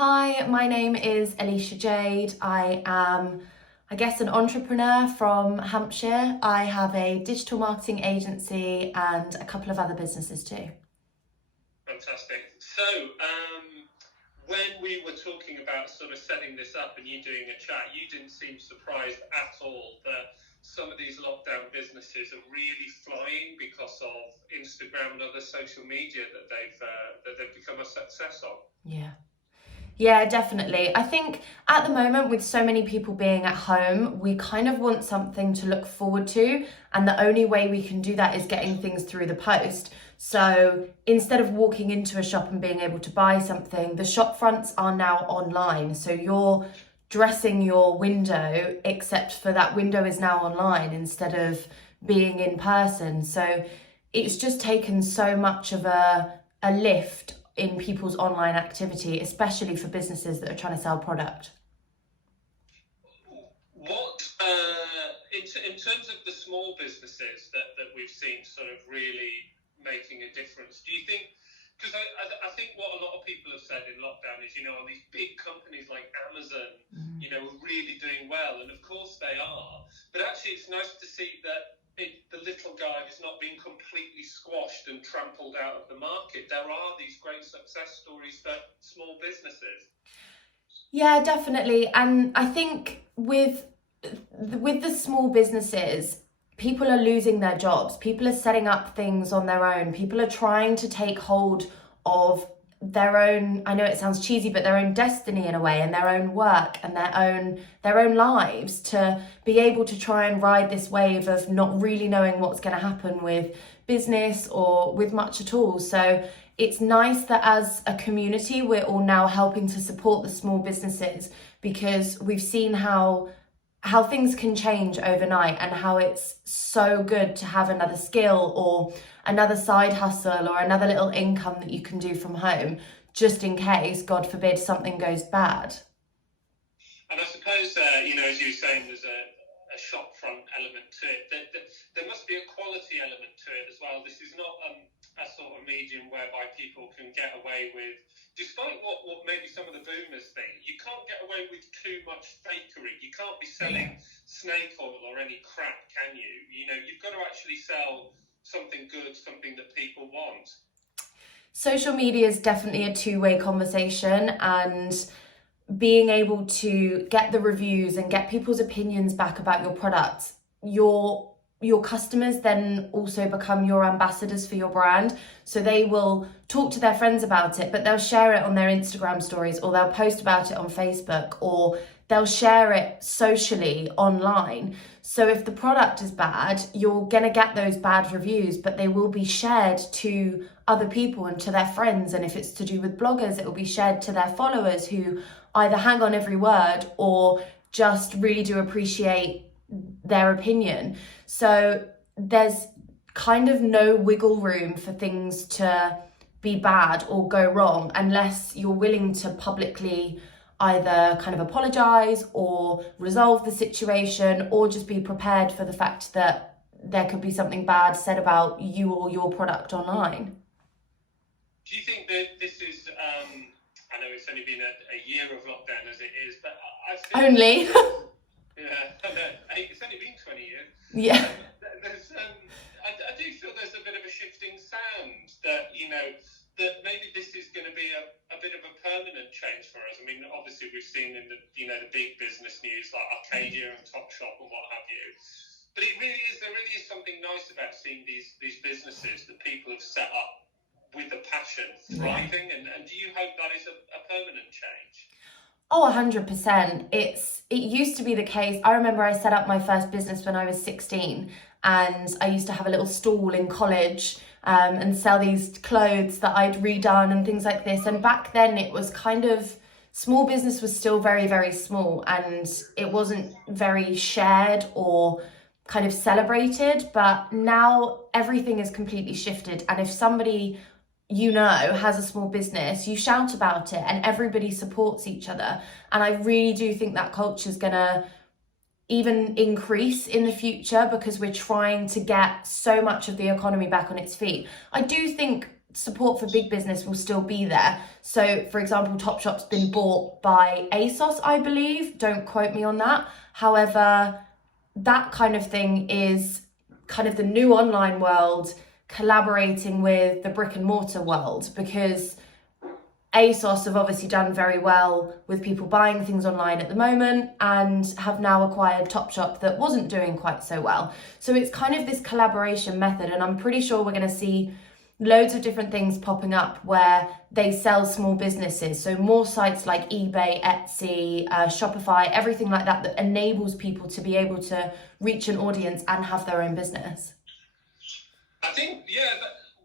Hi, my name is Alicia Jade. I am, an entrepreneur from Hampshire. I have a digital marketing agency and a couple of other businesses too. Fantastic. So, when we were talking about sort of setting this up and you doing a chat, you didn't seem surprised at all that some of these lockdown businesses are really flying because of Instagram and other social media that they've become a success of. Yeah. Yeah, definitely. I think at the moment, with so many people being at home, we kind of want something to look forward to. And the only way we can do that is getting things through the post. So instead of walking into a shop and being able to buy something, the shop fronts are now online. So you're dressing your window, except for that window is now online instead of being in person. So it's just taken so much of a lift in people's online activity, especially for businesses that are trying to sell product. What, in terms of the small businesses that we've seen sort of really making a difference, do you think? Because I think what a lot of people have said in lockdown is, these big companies like Amazon, are really doing well. And of course they are. But actually it's nice to see that the little guy has not been completely squashed and trampled out of the market. There are these great success stories for small businesses. Yeah, definitely. And I think with the small businesses, people are losing their jobs. People are setting up things on their own. People are trying to take hold of their own, I know it sounds cheesy, but their own destiny in a way, and their own work and their own lives, to be able to try and ride this wave of not really knowing what's going to happen with business or with much at all. So it's nice that as a community, we're all now helping to support the small businesses, because we've seen how things can change overnight, and how it's so good to have another skill or another side hustle or another little income that you can do from home, just in case, God forbid, something goes bad. And I suppose, as you were saying, there's a shop front element to it. There must be a quality element to it as well. This is not a sort of medium whereby people can get away with, despite what maybe some of the boomers think, you can't get away with too much fakery. You can't be selling snake oil or any crap, can you? You've got to actually sell something good, something that people want. Social media is definitely a two-way conversation, and being able to get the reviews and get people's opinions back about your products, your customers then also become your ambassadors for your brand. So they will talk to their friends about it, but they'll share it on their Instagram stories, or they'll post about it on Facebook, or they'll share it socially online. So if the product is bad, you're gonna get those bad reviews, but they will be shared to other people and to their friends. And if it's to do with bloggers, it will be shared to their followers, who either hang on every word or just really do appreciate their opinion. So there's kind of no wiggle room for things to be bad or go wrong, unless you're willing to publicly either kind of apologize or resolve the situation, or just be prepared for the fact that there could be something bad said about you or your product online. Do you think that this is, I know it's only been a year of lockdown as it is, but I feel Only. Yeah, it's only been 20 years. Yeah. I do feel there's a bit of a shifting sound that, that maybe this is going to be a bit of a permanent change for us. I mean, obviously we've seen in the big business news like Arcadia and Topshop and what have you. But there really is something nice about seeing these businesses that people have set up with a passion thriving. And do you hope that is a permanent change? Oh, 100%. It used to be the case. I remember I set up my first business when I was 16, and I used to have a little stall in college, and sell these clothes that I'd redone and things like this. And back then it was kind of, small business was still very, very small, and it wasn't very shared or kind of celebrated. But now everything is completely shifted. And if somebody has a small business, you shout about it and everybody supports each other. And I really do think that culture is going to even increase in the future, because we're trying to get so much of the economy back on its feet. I do think support for big business will still be there. So for example, Topshop's been bought by ASOS, I believe. Don't quote me on that. However, that kind of thing is kind of the new online world collaborating with the brick and mortar world, because ASOS have obviously done very well with people buying things online at the moment and have now acquired Topshop that wasn't doing quite so well. So it's kind of this collaboration method, and I'm pretty sure we're going to see loads of different things popping up where they sell small businesses. So more sites like eBay, Etsy, Shopify, everything like that, that enables people to be able to reach an audience and have their own business. I think,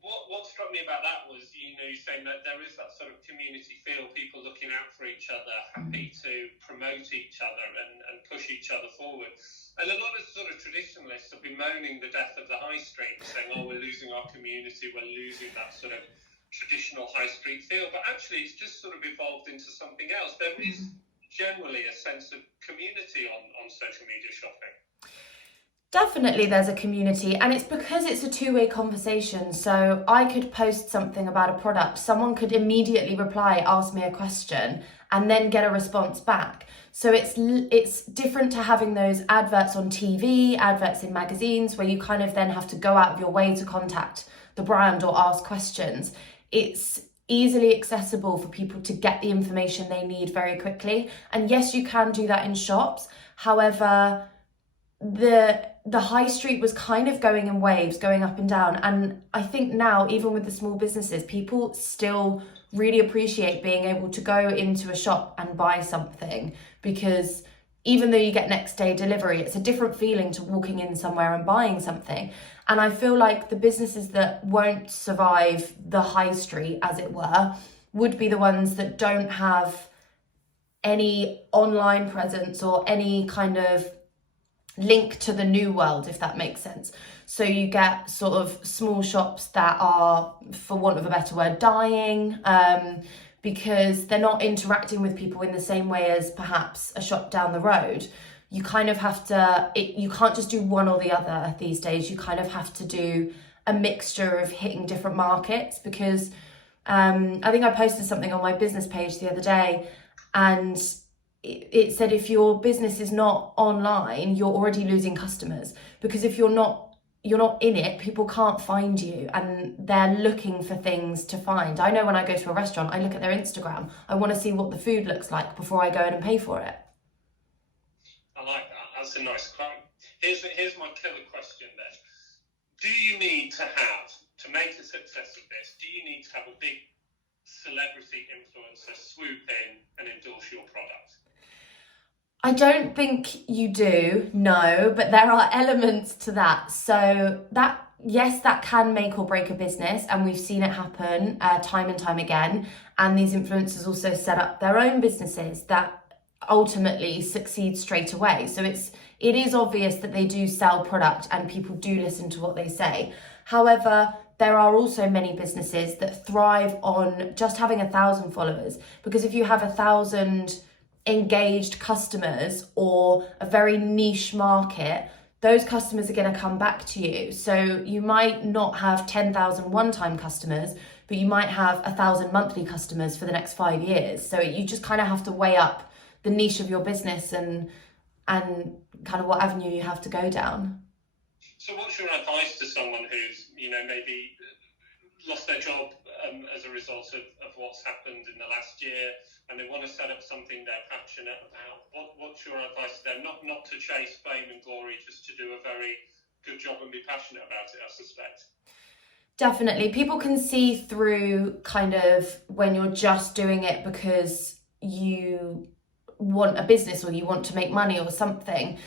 what struck me about that was, you saying that there is that sort of community feel, people looking out for each other, happy to promote each other and push each other forward. And a lot of sort of traditionalists have been moaning the death of the high street, saying, oh, we're losing our community, we're losing that sort of traditional high street feel. But actually, it's just sort of evolved into something else. There is generally a sense of community on social media shopping. Definitely there's a community, and it's because it's a two-way conversation. So I could post something about a product, someone could immediately reply, ask me a question, and then get a response back. So it's different to having those adverts on TV, adverts in magazines, where you kind of then have to go out of your way to contact the brand or ask questions. It's easily accessible for people to get the information they need very quickly. And yes, you can do that in shops. However, the high street was kind of going in waves, going up and down. And I think now, even with the small businesses, people still really appreciate being able to go into a shop and buy something, because even though you get next day delivery, it's a different feeling to walking in somewhere and buying something. And I feel like the businesses that won't survive the high street, as it were, would be the ones that don't have any online presence or any kind of link to the new world, if that makes sense. So you get sort of small shops that are, for want of a better word, dying, because they're not interacting with people in the same way as perhaps a shop down the road. You kind of have to, you can't just do one or the other these days. You kind of have to do a mixture of hitting different markets, because I think I posted something on my business page the other day, and it said if your business is not online, you're already losing customers, because if you're not in it, people can't find you and they're looking for things to find. I know when I go to a restaurant, I look at their Instagram. I want to see what the food looks like before I go in and pay for it. I like that. That's a nice quote. Here's my killer question then. Do you need to make a success of this, do you need to have a big celebrity influencer swoop in and endorse your product? I don't think you do, no, but there are elements to that. So that, yes, that can make or break a business, and we've seen it happen time and time again. And these influencers also set up their own businesses that ultimately succeed straight away. So it is obvious that they do sell product and people do listen to what they say. However, there are also many businesses that thrive on just having 1,000 followers, because if you have 1,000 engaged customers or a very niche market, those customers are going to come back to you. So you might not have 10,000 one-time customers, but you might have 1,000 monthly customers for the next 5 years. So you just kind of have to weigh up the niche of your business and kind of what avenue you have to go down. So what's your advice to someone who's, maybe lost their job as a result of what's happened in the last year, and they want to set up something they're passionate about? What's your advice to them? Not to chase fame and glory, just to do a very good job and be passionate about it, I suspect. Definitely. People can see through kind of when you're just doing it because you want a business or you want to make money or something.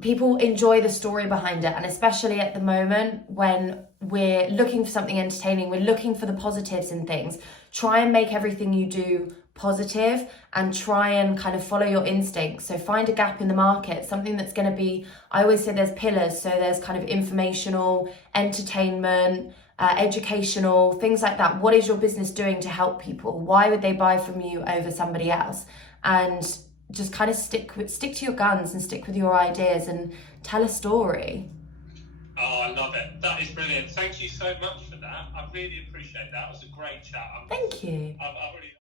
People enjoy the story behind it, and especially at the moment when we're looking for something entertaining, we're looking for the positives in things. Try and make everything you do positive and try and kind of follow your instincts. So find a gap in the market, something that's going to be, I always say there's pillars. So there's kind of informational, entertainment, educational, things like that. What is your business doing to help people? Why would they buy from you over somebody else? And just kind of stick to your guns and stick with your ideas and tell a story. Oh, I love it. That is brilliant. Thank you so much for that. I really appreciate that. It was a great chat. Thank you. I've really